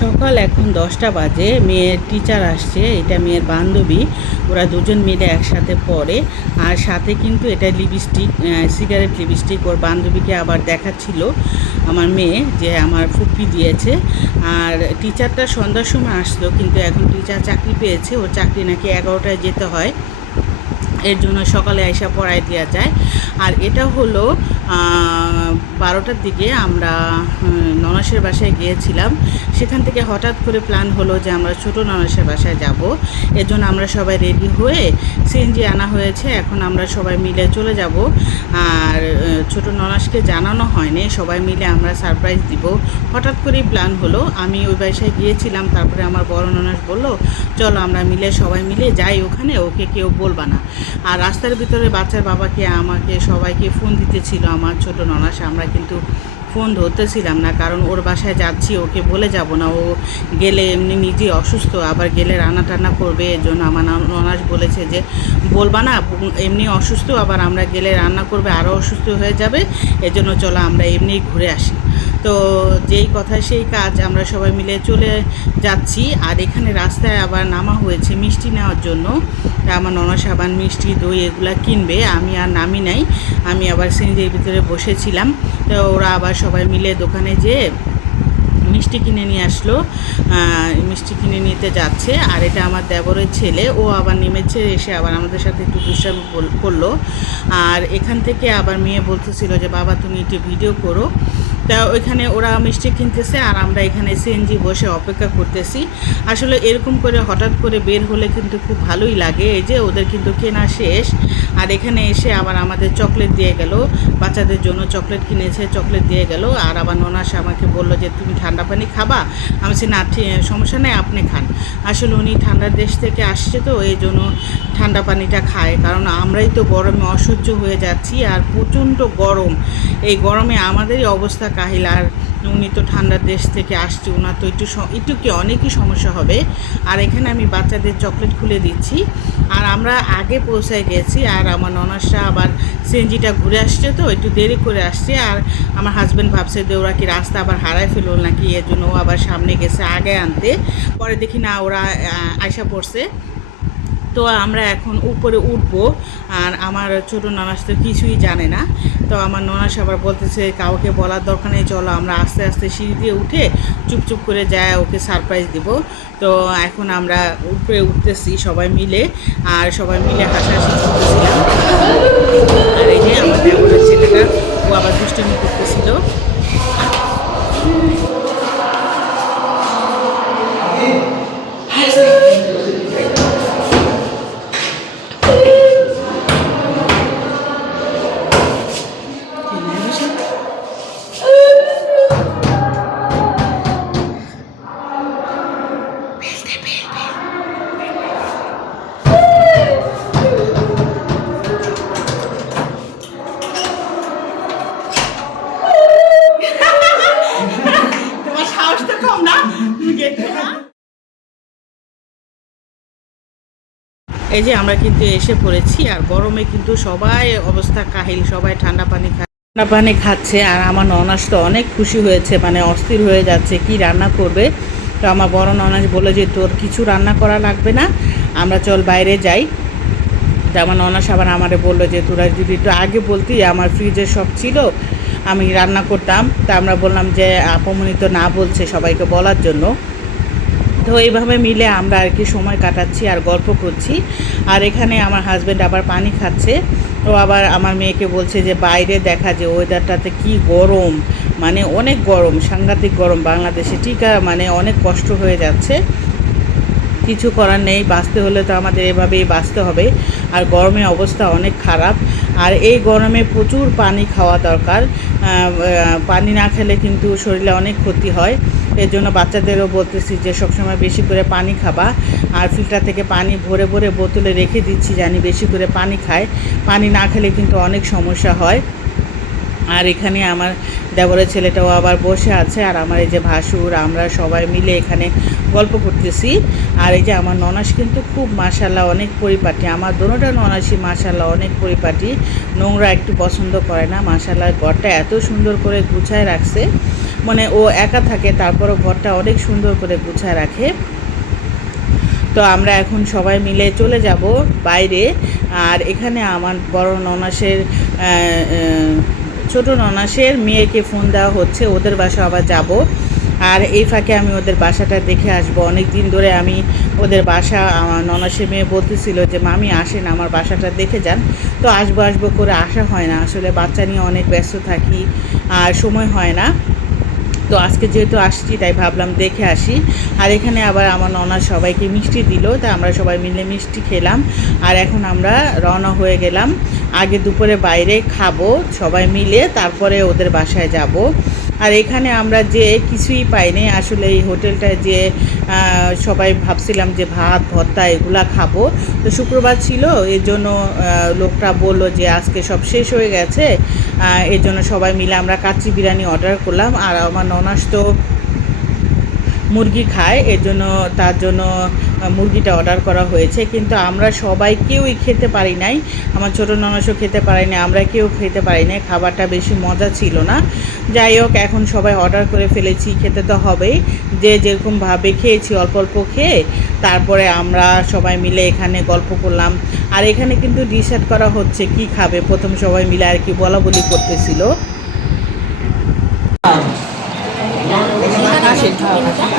সকাল এখন দশটা বাজে, মেয়ের টিচার আসছে, এটা মেয়ের বান্ধবী, ওরা দুজন মিলে একসাথে পড়ে, আর সাথে কিন্তু এটা লিপস্টিক সিগারেট লিপস্টিক ওর বান্ধবীকে আবার দেখাচ্ছিল, আমার মেয়ে, যে আমার ফুপি দিয়েছে, আর টিচারটা সন্ধ্যার সময় আসলো, কিন্তু এখন টিচার চাকরি পেয়েছে, ওর চাকরি নাকি এগারোটায় যেতে হয়, এর জন্য সকালে আইসা পড়ায় দেওয়া যায়, আর এটা হলো বারোটার দিকে আমরা ননাসের বাসায় গিয়েছিলাম। সেখান থেকে হঠাৎ করে প্ল্যান হলো যে আমরা ছোটো ননাসের বাসায় যাব। এর জন্য আমরা সবাই রেডি হয়ে সিএনজি আনা হয়েছে। এখন আমরা সবাই মিলে চলে যাব। আর ছোটো ননাসকে জানানো হয়নি। সবাই মিলে আমরা সারপ্রাইজ দিব। হঠাৎ করেই প্ল্যান হলো। আমি ওই বাসায় গিয়েছিলাম। তারপরে আমার বড় ননাস বলল, চলো আমরা মিলে সবাই মিলে যাই ওখানে। ওকে কেউ বলবা না। আর রাস্তার ভিতরে বাচ্চার বাবাকে, আমাকে সবাইকে ফোন দিতেছিল আমার ছোট ননাস, আমরা কিন্তু ফোন ধরতেছিলাম না, কারণ ওর বাসায় যাচ্ছি, ওকে বলে যাব না। ও গেলে এমনি নিজে অসুস্থ, আবার গেলে রান্না টান্না করবে এর জন্য আমার ননাস বলেছে যে, বলবা না এমনি অসুস্থ, আবার আমরা গেলে রান্না করবে আরও অসুস্থ হয়ে যাবে, এজন্য চলো আমরা এমনি ঘুরে আসি। তো যেই কথা সেই কাজ আমরা সবাই মিলে চলে যাচ্ছি। আর এখানে রাস্তায় আবার নামা হয়েছে মিষ্টি নেওয়ার জন্য। আমার ননা, সাবান, মিষ্টি, দই এগুলা কিনবে। আমি আর নামি নাই। আমি আবার সিঁড়ির ভিতরে বসেছিলাম। তো ওরা আবার সবাই মিলে দোকানে যেয়ে মিষ্টি কিনে নিয়ে আসলো। মিষ্টি কিনে নিতে যাচ্ছে। আর এটা আমার দেবরের ছেলে। ও আবার নেমেছে, এসে আবার আমাদের সাথে একটু দুষ্টামি করল। আর এখান থেকে আবার মেয়ে বলতেছিল যে, বাবা, তুমি একটু ভিডিও করো। তা ওইখানে ওরা মিষ্টি কিনতেছে আর আমরা এখানে সিএনজি বসে অপেক্ষা করতেছি। আসলে এরকম করে হঠাৎ করে বের হলে কিন্তু খুব ভালোই লাগে। এই যে ওদের কিন্তু কেনা শেষ। আর এখানে এসে আবার আমাদের চকলেট দিয়ে গেল। বাচ্চাদের জন্য চকলেট কিনেছে, চকলেট দিয়ে গেল। আর আবার ননাস আমাকে বলল যে, তুমি ঠান্ডা পানি খাবা? আমি সে না সমস্যা নেই, আপনি খান। আসলে উনি ঠান্ডার দেশ থেকে আসছে তো, এই জন্য ঠান্ডা পানিটা খায়। কারণ আমরাই তো গরমে অসহ্য হয়ে যাচ্ছি। আর প্রচণ্ড গরম। এই গরমে আমাদেরই অবস্থা কাহিল আর উনি তো ঠান্ডার দেশ থেকে আসছে ওনার তো একটু একটু কি অনেকই সমস্যা হবে। আর এখানে আমি বাচ্চাদের চকলেট খুলে দিচ্ছি। আর আমরা আগে পৌঁছায় গেছি, আর আমার ননাসরা আবার সিএনজিটা ঘুরে আসছে তো, একটু দেরি করে আসছে। আর আমার হাজব্যান্ড ভাবছে যে ওরা কি রাস্তা আবার হারায় ফেলল নাকি? এর জন্য ও আবার সামনে গেছে আগে আনতে। পরে দেখি না, ওরা আয়সা পড়ছে। তো আমরা এখন উপরে উঠবো। আর আমার ছোটো ননাস তো কিছুই জানে না। তো আমার ননাস আবার বলতেছে, কাউকে বলার দরকার নেই, চলো আমরা আস্তে আস্তে সিঁড়ি দিয়ে উঠে চুপচুপ করে যায়, ওকে সারপ্রাইজ দিব। তো এখন আমরা উপরে উঠতেছি সবাই মিলে। আর সবাই মিলে হাসাহাসি করতেছিলাম। আর এই যে আমার ছেলেটা, ও আবার দুষ্টমি করতেছিল। এই যে আমরা কিন্তু এসে পড়েছি আর গরমে কিন্তু সবাই অবস্থা কাহিল, সবাই ঠান্ডা পানি ঠান্ডা পানি খাচ্ছে আর আমার ননাস তো অনেক খুশি হয়েছে মানে অস্থির হয়ে যাচ্ছে, কি রান্না করবে? তো আমার বড় ননাস বলে যে, তোর কিছু রান্না করা লাগবে না, আমরা চল বাইরে যাই। তা আমার ননাস আবার আমারে বলল যে, তোরা যদি একটু আগে বলতি, আমার ফ্রিজে সব ছিল, আমি রান্না করতাম। তা আমরা বললাম যে আপমনি তো না বলছে সবাইকে বলার জন্য। তো এইভাবে মিলে আমরা আর কি সময় কাটাচ্ছি আর গল্প করছি। আর এখানে আমার হাজব্যান্ড আবার পানি খাচ্ছে। ও আবার আমার মেয়েকে বলছে যে, বাইরে দেখা যে ওয়েদারটাতে কি গরম। মানে অনেক গরম, সাংঘাতিক গরম বাংলাদেশে। ঠিক মানে অনেক কষ্ট হয়ে যাচ্ছে। কিছু করার নেই, বাঁচতে হলে তো আমাদের এভাবেই বাঁচতে হবে। আর গরমের অবস্থা অনেক খারাপ। আর এই গরমে প্রচুর পানি খাওয়া দরকার। পানি না খেলে কিন্তু শরীরে অনেক ক্ষতি হয়। এর জন্য বাচ্চাদেরও বলতেছি যে সবসময় বেশি করে পানি খাবা। আর ফিল্টার থেকে পানি ভরে ভরে বোতলে রেখে দিচ্ছি, জানি বেশি করে পানি খায়। পানি না খেলে কিন্তু অনেক সমস্যা হয়। আর এখানে আমার দেবরের ছেলেটাও আবার বসে আছে আর আমার এই যে ভাসুর, আমরা সবাই মিলে এখানে গল্প করতেছি। আর এই যে আমার ননাস কিন্তু খুব মাসাল্লাহ অনেক পরিপাটি। আমার দোনোটা ননাসই মাসাল্লাহ অনেক পরিপাটি। নোংরা একটু পছন্দ করে না মাসাল্লাহ ঘরটা এত সুন্দর করে গুছায় রাখছে। মানে ও একা থাকে, তারপরও ঘরটা অনেক সুন্দর করে গুছায় রাখে। তো আমরা এখন সবাই মিলে চলে যাব বাইরে। আর এখানে আমার বড় ননাসের ছোট ননাসের মেয়েকে ফোন দেওয়া হচ্ছে, ওদের বাসা আবার যাব। আর এই ফাঁকে আমি ওদের বাসাটা দেখে আসব। অনেক দিন ধরে আমি ওদের বাসা, আমার ননাসের মেয়ে বলতেছিল যে, মামি, আসেন আমার বাসাটা দেখে যান। তো আসব আসব করে আসা হয় না। আসলে বাচ্চা নিয়ে অনেক ব্যস্ত থাকি, আর সময় হয় না। তো আজকে যেহেতু আসছি, তাই ভাবলাম দেখে আসি। আর এখানে আবার আমার ননা সবাইকে মিষ্টি দিল তাই আমরা সবাই মিলে মিষ্টি খেলাম। আর এখন আমরা রওনা হয়ে গেলাম। আগে দুপুরে বাইরে খাব সবাই মিলে, তারপরে ওদের বাসায় যাব। আর এখানে আমরা যে কিছুই পাইনি, আসলে এই হোটেলটায় যে সবাই ভাবছিলাম যে ভাত, ভর্তা এগুলা খাব। তো শুক্রবার ছিল, এর জন্য লোকটা বলল যে আজকে সব শেষ হয়ে গেছে। এর জন্য সবাই মিলে আমরা কাচ্চি বিরিয়ানি অর্ডার করলাম। আর আমার ননাস তো মুরগি খায় এর জন্য তার জন্য মুরগিটা অর্ডার করা হয়েছে। কিন্তু আমরা সবাই কেউই খেতে পারি নাই। আমার ছোটো ননাসও খেতে পারিনি আমরা কেউ খেতে পারি নাই, খাবারটা বেশি মজা ছিল না। যাই হোক, এখন সবাই অর্ডার করে ফেলেছি, খেতে তো হবেই। যে যেরকমভাবে খেয়েছি, অল্প অল্প খেয়ে, তারপরে আমরা সবাই মিলে এখানে গল্প করলাম। আর এখানে কিন্তু ডিসাইড করা হচ্ছে, কি খাবে? প্রথম সবাই মিলে আর কি বলা বলি করতেছিল ইলিশ মাছ কয় পিস আছে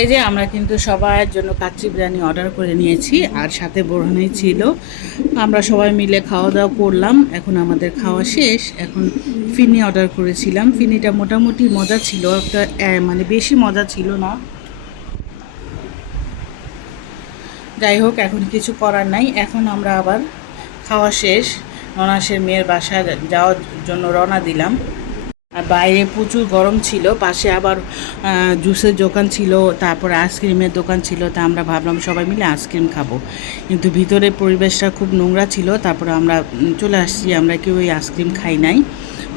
এই যে আমরা কিন্তু সবার জন্য কাচ্চি বিরিয়ানি অর্ডার করে নিয়েছি, আর সাথে বোরহানি ছিল। আমরা সবাই মিলে খাওয়া দাওয়া করলাম, এখন আমাদের খাওয়া শেষ। এখন ফিনি অর্ডার করেছিলাম। ফিনিটা মোটামুটি মজা ছিল, একটা মানে বেশি মজা ছিল না। যাই হোক, এখন কিছু করার নাই। এখন আমরা আবার খাওয়া শেষ। ননাসের মেয়ের বাসা যাওয়ার জন্য রওনা দিলাম। আর বাইরে প্রচুর গরম ছিল পাশে আবার জুসের দোকান ছিল তারপর আইসক্রিমের দোকান ছিল তা আমরা ভাবলাম সবাই মিলে আইসক্রিম খাব। কিন্তু ভিতরে পরিবেশটা খুব নোংরা ছিল তারপরে আমরা চলে আসছি আমরা কেউ ওই আইসক্রিম খাই নাই।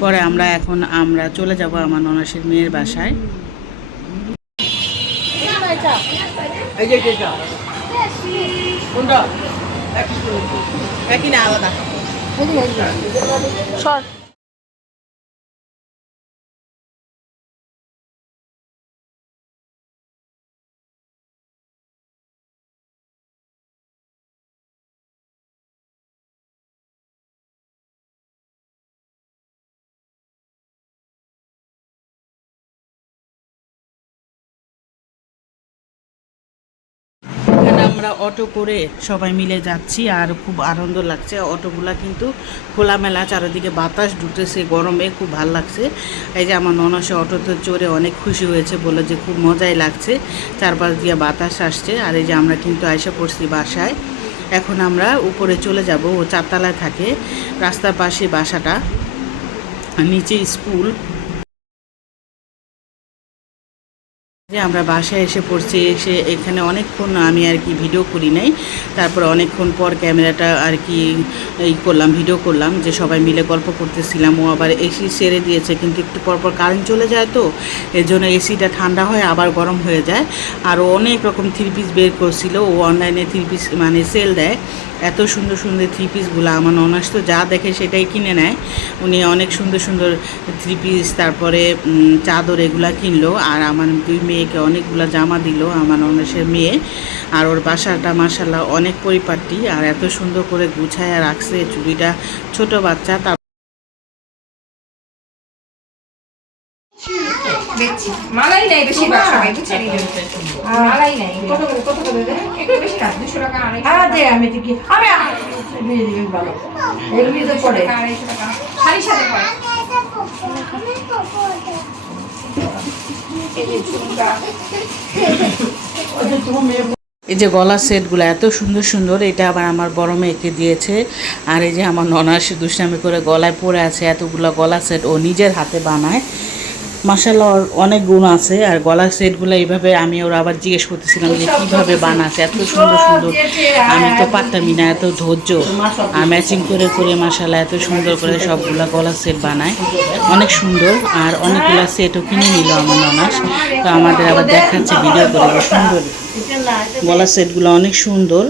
পরে আমরা এখন আমরা চলে যাব আমার ননাসের মেয়ের বাসায়। একই না আলাদা। শর্ট আমরা অটো করে সবাই মিলে যাচ্ছি আর খুব আনন্দ লাগছে। অটোগুলা কিন্তু খোলামেলা, চারিদিকে বাতাস ঢুকতেছে, গরমে খুব ভালো লাগছে। এই যে আমার ননসে অটোতে চড়ে অনেক খুশি হয়েছে বলে যে খুব মজাই লাগছে। চারপাশ দিয়ে বাতাস আসছে আর এই যে আমরা কিন্তু আয়সা পড়ছি বাসায়। এখন আমরা উপরে চলে যাব, ও চারতলায় থাকে। রাস্তার পাশে বাসাটা, নিচে স্কুল। যে আমরা বাসায় এসে পড়ছি, এসে এখানে অনেকক্ষণ আমি আর কি ভিডিও করি নাই। তারপর অনেকক্ষণ পর ক্যামেরাটা আর কি এই করলাম ভিডিও করলাম যে সবাই মিলে গল্প করতেছিলাম। ও আবার এসি সেরে দিয়েছে, কিন্তু একটু পর পর কারেন্ট চলে যায় তো এর জন্য এসিটা ঠান্ডা হয় আবার গরম হয়ে যায়। আর অনেক রকম থ্রি পিস বের করছিল, ও অনলাইনে থ্রি পিস মানে সেল দেয়। এত সুন্দর সুন্দর থ্রি পিসগুলো আমার ননাস তো যা দেখে সেটাই কিনে নেয়। উনি অনেক সুন্দর সুন্দর থ্রি পিস তারপরে চাদর এগুলা কিনলো। আর আমার দুই মেয়েকে অনেকগুলা জামা দিল আমার ননাসের মেয়ে। আর ওর বাসাটা মাসাল্লাহ অনেক পরিপাটি আর এত সুন্দর করে গুছায় রাখছে চুড়িটা ছোট বাচ্চা তার মালাই নাই বেশি সবাই বুঝছেন? মালাই নাই। কত কত দেবে? একটু বেশি না দুশো টাকা আড়াইশো হ্যাঁ দে আমি দেখি। আমি দিয়ে দিবি ভালো। এগুলি তো পড়ে। আড়াইশো টাকা। শাড়ির সাথে পরে এই যে গলার সেটগুলো এত সুন্দর সুন্দর, এটা আবার আমার বড় মেয়েকে দিয়েছে। আর এই যে আমার ননাস দুষ্টামি করে গলায় পরে আছে, এতগুলো গলা সেট ও নিজের হাতে বানায়। মাসাল্লাহ অনেক গুণ আছে। আর গলার সেটগুলো এইভাবে আমি ওর আবার জিজ্ঞেস করতেছিলাম যে, কীভাবে বানাচ্ছে? এত সুন্দর সুন্দর। আমি তো পারতামই না, এত ধৈর্য। আর ম্যাচিং করে করে মাসাল্লাহ এত সুন্দর করে সবগুলা গলার সেট বানায়। অনেক সুন্দর। আর অনেকগুলো সেটও কিনে নিল আমার ননাস তো আমাদের আবার দেখাচ্ছে, ভিডিও করে সুন্দর। গলার সেটগুলো অনেক সুন্দর।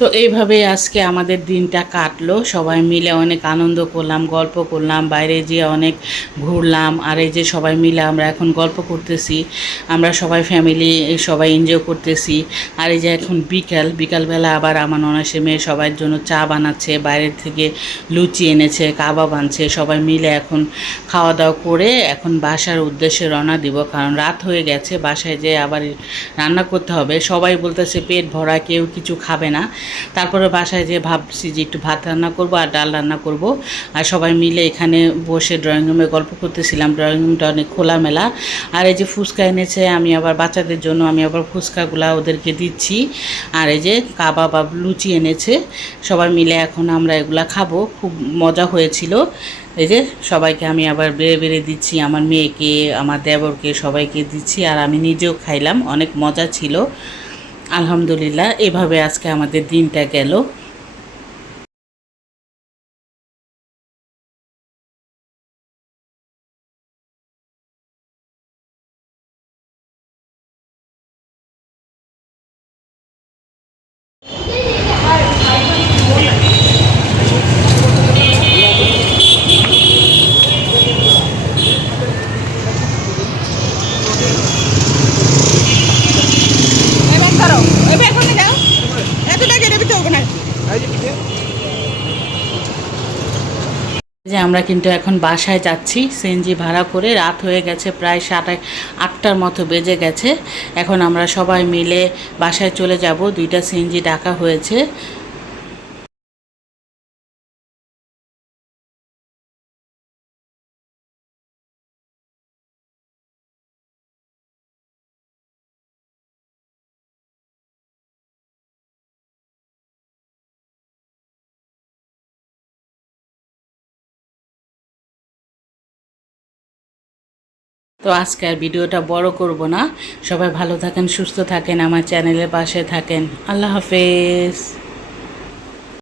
তো এইভাবে আজকে আমাদের দিনটা কাটলো। সবাই মিলে অনেক আনন্দ করলাম, গল্প করলাম, বাইরে যেয়ে অনেক ঘুরলাম, আর এই যে সবাই মিলে আমরা এখন গল্প করতেছি। আমরা সবাই ফ্যামিলি সবাই এনজয় করতেছি। আর এই যে এখন বিকাল, বিকালবেলা আবার আমার ননাসে মেয়ে সবার জন্য চা বানাচ্ছে, বাইরের থেকে লুচি এনেছে, কাবাব আনছে, সবাই মিলে এখন খাওয়া দাওয়া করে এখন বাসার উদ্দেশ্যে রওনা দিব। কারণ রাত হয়ে গেছে, বাসায় যেয়ে আবার রান্না করতে হবে। সবাই বলতেছে পেট ভরা, কেউ কিছু খাবে না। তারপরে বাসায় যেয়ে ভাবছি যে একটু ভাত রান্না করব আর ডাল রান্না করব। আর সবাই মিলে এখানে বসে ড্রয়িং রুমে গল্প করতেছিলাম। ড্রয়িং রুমটা অনেক খোলামেলা। আর এই যে ফুচকা এনেছে, আমি আবার বাচ্চাদের জন্য আমি আবার ফুচকাগুলা ওদেরকে দিচ্ছি। আর এই যে কাবাব বা লুচি এনেছে, সবাই মিলে এখন আমরা এগুলা খাব। খুব মজা হয়েছিল। এই যে সবাইকে আমি আবার বেড়ে বেড়ে দিচ্ছি, আমার মেয়েকে, আমার দেবরকে সবাইকে দিচ্ছি। আর আমি নিজেও খাইলাম, অনেক মজা ছিল। আলহামদুলিল্লাহ এভাবে আজকে আমাদের দিনটা গেল। যে আমরা কিন্তু এখন বাসায় যাচ্ছি। সিএনজি ভাড়া করে রাত হয়ে গেছে, প্রায় সাত আট- আটটার মতো বেজে গেছে। এখন আমরা সবাই মিলে বাসায় চলে যাব। দুইটা সিএনজি ডাকা হয়েছে। তো আজকে আর ভিডিওটা বড় করব না। সবাই ভালো থাকেন, সুস্থ থাকেন, আমার চ্যানেলের পাশে থাকেন। আল্লাহ হাফেজ।